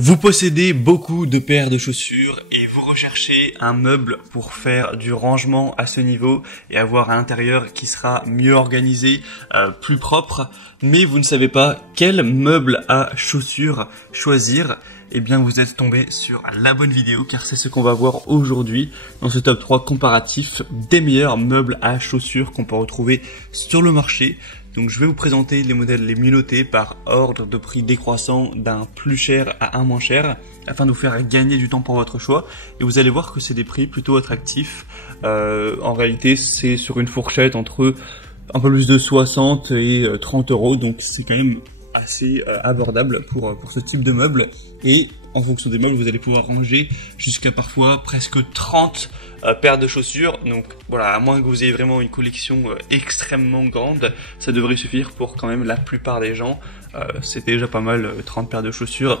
Vous possédez beaucoup de paires de chaussures et vous recherchez un meuble pour faire du rangement à ce niveau et avoir un intérieur qui sera mieux organisé, plus propre, mais vous ne savez pas quel meuble à chaussures choisir. Eh bien, vous êtes tombé sur la bonne vidéo car c'est ce qu'on va voir aujourd'hui dans ce top 3 comparatif des meilleurs meubles à chaussures qu'on peut retrouver sur le marché. Donc je vais vous présenter les modèles les mieux notés par ordre de prix décroissant d'un plus cher à un moins cher afin de vous faire gagner du temps pour votre choix. Et vous allez voir que c'est des prix plutôt attractifs. En réalité, c'est sur une fourchette entre un peu plus de 60 et 30 euros. Donc c'est quand même assez abordable pour ce type de meuble. Et en fonction des meubles, vous allez pouvoir ranger jusqu'à parfois presque 30 paires de chaussures. Donc voilà, à moins que vous ayez vraiment une collection extrêmement grande, ça devrait suffire pour quand même la plupart des gens. C'est déjà pas mal, 30 paires de chaussures.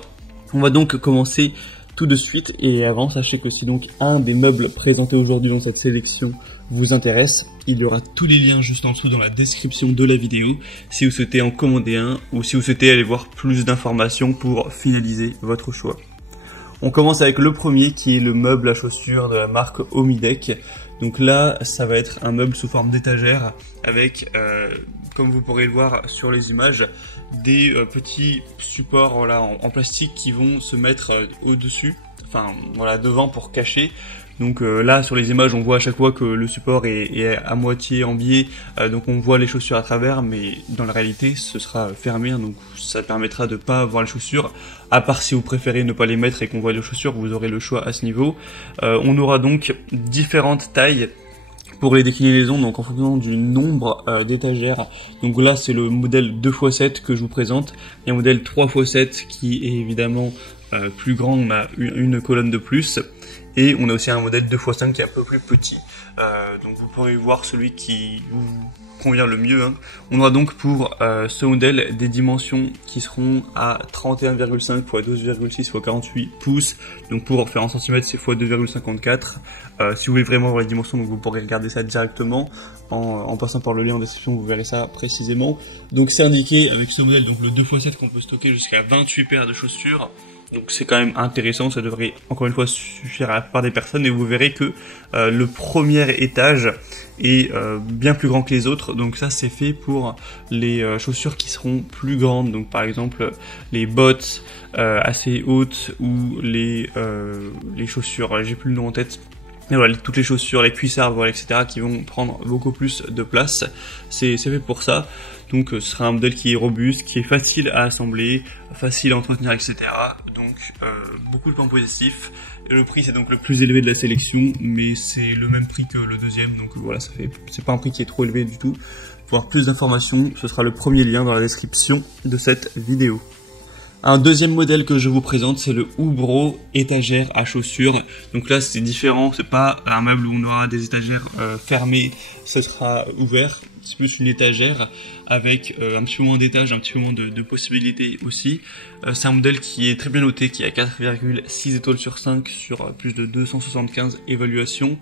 On va donc commencer tout de suite, et avant, sachez que si donc un des meubles présentés aujourd'hui dans cette sélection vous intéresse, il y aura tous les liens juste en dessous dans la description de la vidéo si vous souhaitez en commander un ou si vous souhaitez aller voir plus d'informations pour finaliser votre choix. On commence avec le premier qui est le meuble à chaussures de la marque Omidec. Donc là, ça va être un meuble sous forme d'étagère avec, comme vous pourrez le voir sur les images, des petits supports voilà, en plastique qui vont se mettre au-dessus, enfin voilà, devant pour cacher. Donc là sur les images on voit à chaque fois que le support est à moitié en biais, donc on voit les chaussures à travers, mais dans la réalité ce sera fermé, donc ça permettra de pas voir les chaussures, à part si vous préférez ne pas les mettre et qu'on voit les chaussures, vous aurez le choix à ce niveau. On aura donc différentes tailles pour les déclinaisons, donc en fonction du nombre d'étagères. Donc là c'est le modèle 2x7 que je vous présente, et un modèle 3x7 qui est évidemment plus grand, on a une colonne de plus. Et on a aussi un modèle 2x5 qui est un peu plus petit, donc vous pourrez voir celui qui vous convient le mieux, hein. On aura donc pour ce modèle des dimensions qui seront à 31,5 x 12,6 x 48 pouces, donc pour faire en centimètres c'est x 2,54. Si vous voulez vraiment voir les dimensions, donc vous pourrez regarder ça directement en passant par le lien en description, vous verrez ça précisément. Donc c'est indiqué avec ce modèle, donc le 2x7, qu'on peut stocker jusqu'à 28 paires de chaussures. Donc c'est quand même intéressant, ça devrait encore une fois suffire à la plupart des personnes, et vous verrez que le premier étage est bien plus grand que les autres. Donc ça c'est fait pour les chaussures qui seront plus grandes, donc par exemple les bottes assez hautes ou les chaussures, j'ai plus le nom en tête. Et voilà, toutes les chaussures, les cuissards, voilà, etc., qui vont prendre beaucoup plus de place. C'est fait pour ça. Donc ce sera un modèle qui est robuste, qui est facile à assembler, facile à entretenir, etc. Donc beaucoup de points positifs. Et le prix c'est donc le plus élevé de la sélection, mais c'est le même prix que le deuxième. Donc voilà, c'est pas un prix qui est trop élevé du tout. Pour avoir plus d'informations, ce sera le premier lien dans la description de cette vidéo. Un deuxième modèle que je vous présente, c'est le Houbro étagère à chaussures. Donc là c'est différent, c'est pas un meuble où on aura des étagères fermées, ce sera ouvert. C'est plus une étagère avec un petit peu moins d'étages, un petit peu moins de possibilités aussi. C'est un modèle qui est très bien noté, qui a 4,6 étoiles sur 5 sur plus de 275 évaluations.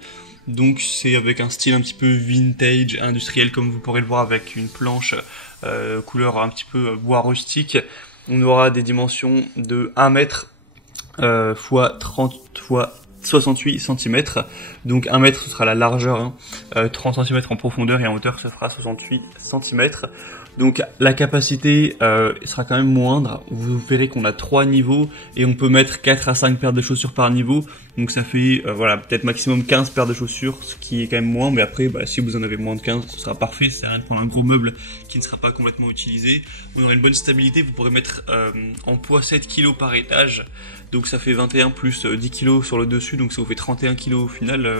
Donc c'est avec un style un petit peu vintage, industriel, comme vous pourrez le voir, avec une planche couleur un petit peu bois rustique. On aura des dimensions de 1 mètre x 30 x 68 cm. Donc 1 mètre ce sera la largeur, hein, 30 cm en profondeur, et en hauteur ce sera 68 cm. Donc la capacité sera quand même moindre. Vous verrez qu'on a 3 niveaux et on peut mettre 4 à 5 paires de chaussures par niveau. Donc ça fait voilà, peut-être maximum 15 paires de chaussures, ce qui est quand même moins. Mais après si vous en avez moins de 15, ce sera parfait. Ça sert à rien de prendre un gros meuble qui ne sera pas complètement utilisé. On aura une bonne stabilité. Vous pourrez mettre en poids 7 kg par étage. Donc ça fait 21 plus 10 kg sur le dessus. Donc ça vous fait 31 kg au final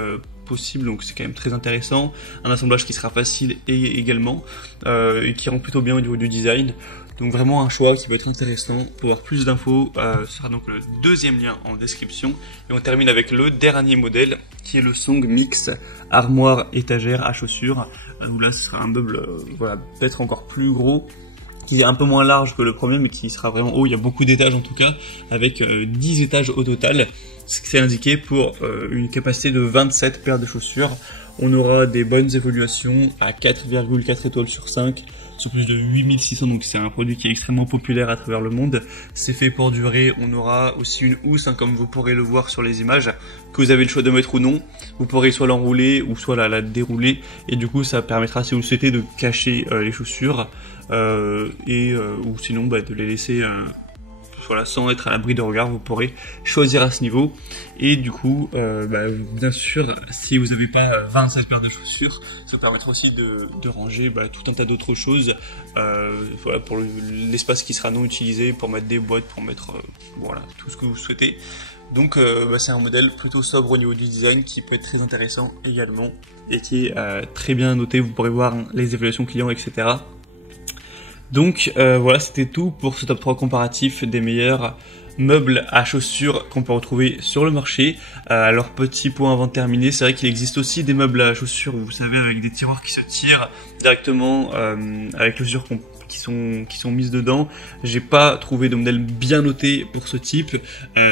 possible, donc c'est quand même très intéressant. Un assemblage qui sera facile également, et qui rend plutôt bien au niveau du design. Donc vraiment un choix qui peut être intéressant. Pour avoir plus d'infos, ce sera donc le deuxième lien en description. Et on termine avec le dernier modèle qui est le Song Mix armoire étagère à chaussures. Donc là ce sera un meuble voilà, peut-être encore plus gros, qui est un peu moins large que le premier, mais qui sera vraiment haut. Il y a beaucoup d'étages en tout cas, avec 10 étages au total. C'est indiqué pour une capacité de 27 paires de chaussures. On aura des bonnes évaluations à 4,4 étoiles sur 5 sont plus de 8600, donc c'est un produit qui est extrêmement populaire à travers le monde. C'est fait pour durer. On aura aussi une housse, comme vous pourrez le voir sur les images, que vous avez le choix de mettre ou non. Vous pourrez soit l'enrouler ou soit la dérouler, et du coup ça permettra, si vous le souhaitez, de cacher les chaussures ou sinon de les laisser voilà, sans être à l'abri de regard. Vous pourrez choisir à ce niveau. Et du coup, bien sûr, si vous n'avez pas 27 paires de chaussures, ça permettra aussi de ranger tout un tas d'autres choses, voilà, pour l'espace qui sera non utilisé, pour mettre des boîtes, pour mettre voilà, tout ce que vous souhaitez. Donc c'est un modèle plutôt sobre au niveau du design, qui peut être très intéressant également, et qui est très bien noté. Vous pourrez voir les évaluations clients, etc. Donc voilà, c'était tout pour ce top 3 comparatif des meilleurs meubles à chaussures qu'on peut retrouver sur le marché. Alors petit point avant de terminer, c'est vrai qu'il existe aussi des meubles à chaussures, vous savez, avec des tiroirs qui se tirent directement avec les chaussures qui sont mises dedans. J'ai pas trouvé de modèle bien noté pour ce type.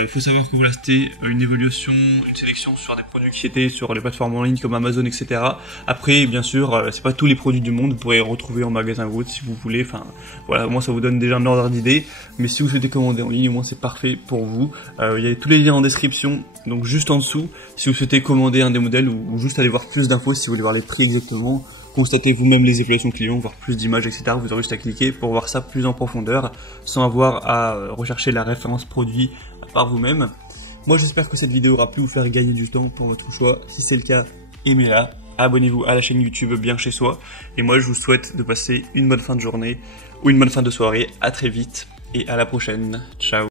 Faut savoir que voilà, c'était une évaluation, une sélection sur des produits qui étaient sur les plateformes en ligne comme Amazon, etc. Après, bien sûr, c'est pas tous les produits du monde, vous pourrez retrouver en magasin Wood si vous voulez. Enfin, voilà, moi ça vous donne déjà un ordre d'idée. Mais si vous souhaitez commander en ligne, au moins c'est parfait pour vous. Il y a tous les liens en description, donc juste en dessous, si vous souhaitez commander un des modèles ou juste aller voir plus d'infos, si vous voulez voir les prix exactement. Constatez vous-même les évaluations clients, voir plus d'images, etc. Vous aurez juste à cliquer pour voir ça plus en profondeur, sans avoir à rechercher la référence produit par vous-même. Moi, j'espère que cette vidéo aura pu vous faire gagner du temps pour votre choix. Si c'est le cas, aimez-la, abonnez-vous à la chaîne YouTube Bien Chez Soi. Et moi, je vous souhaite de passer une bonne fin de journée ou une bonne fin de soirée. À très vite et à la prochaine. Ciao.